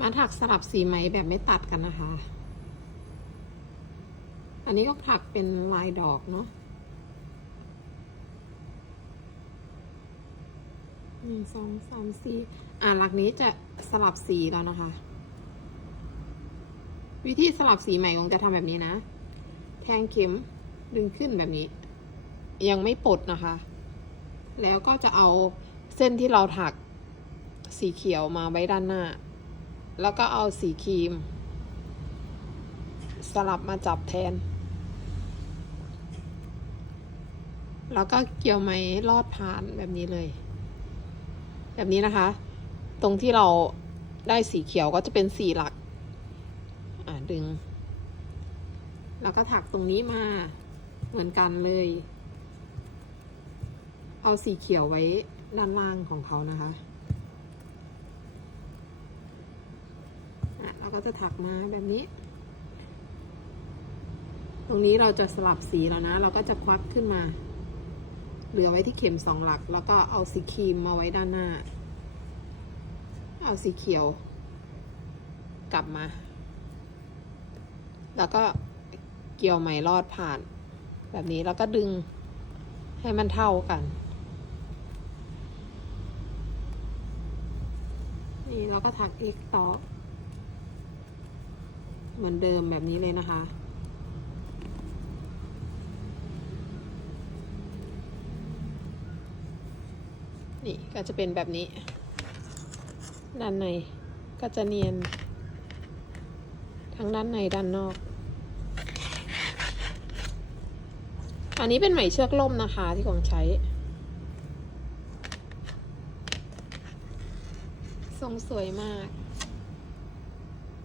มาถักสลับสีไหมแบบไม่ตัดกันนะคะ อันนี้ก็ถักเป็นลายดอกเนาะหนึ่งสองสามสี่อ่าหลักนี้จะสลับสีแล้วนะคะ วิธีสลับสีใหม่คงจะทำแบบนี้นะ แทงเข็มดึงขึ้นแบบนี้ ยังไม่ปลดนะคะ แล้วก็จะเอาเส้นที่เราถักสีเขียวมาไว้ด้านหน้า แล้วก็เอาสีครีม สลับมาจับแทน แล้วก็เกี่ยวไหมลอดผ่านแบบนี้เลย แบบนี้นะคะ ตรงที่เราได้สีเขียวก็จะเป็นสีหลัก อ่าดึง แล้วก็ถักตรงนี้มาเหมือนกันเลย เอาสีเขียวไว้ด้านล่างของเขานะคะอะ เราจะถักมาแบบนี้ ตรงนี้เราจะสลับสีแล้วนะ เราก็จะควักขึ้นมา เหลือไว้ที่เข็มสองหลัก แล้วก็เอาสีครีมมาไว้ด้านหน้า เอาสีเขียว กลับมา แล้วก็เกี่ยวไหมลอดผ่าน แบบนี้แล้วก็ดึงให้มันเท่ากันนี่เราก็ถักอีกต่อ เหมือนเดิมแบบนี้เลยนะคะ นี่ก็จะเป็นแบบนี้ ด้านในก็จะเนียน ทั้งด้านในด้านนอก อันนี้เป็นไหมเชือกล่มนะคะที่ของใช้ทรงสวยมาก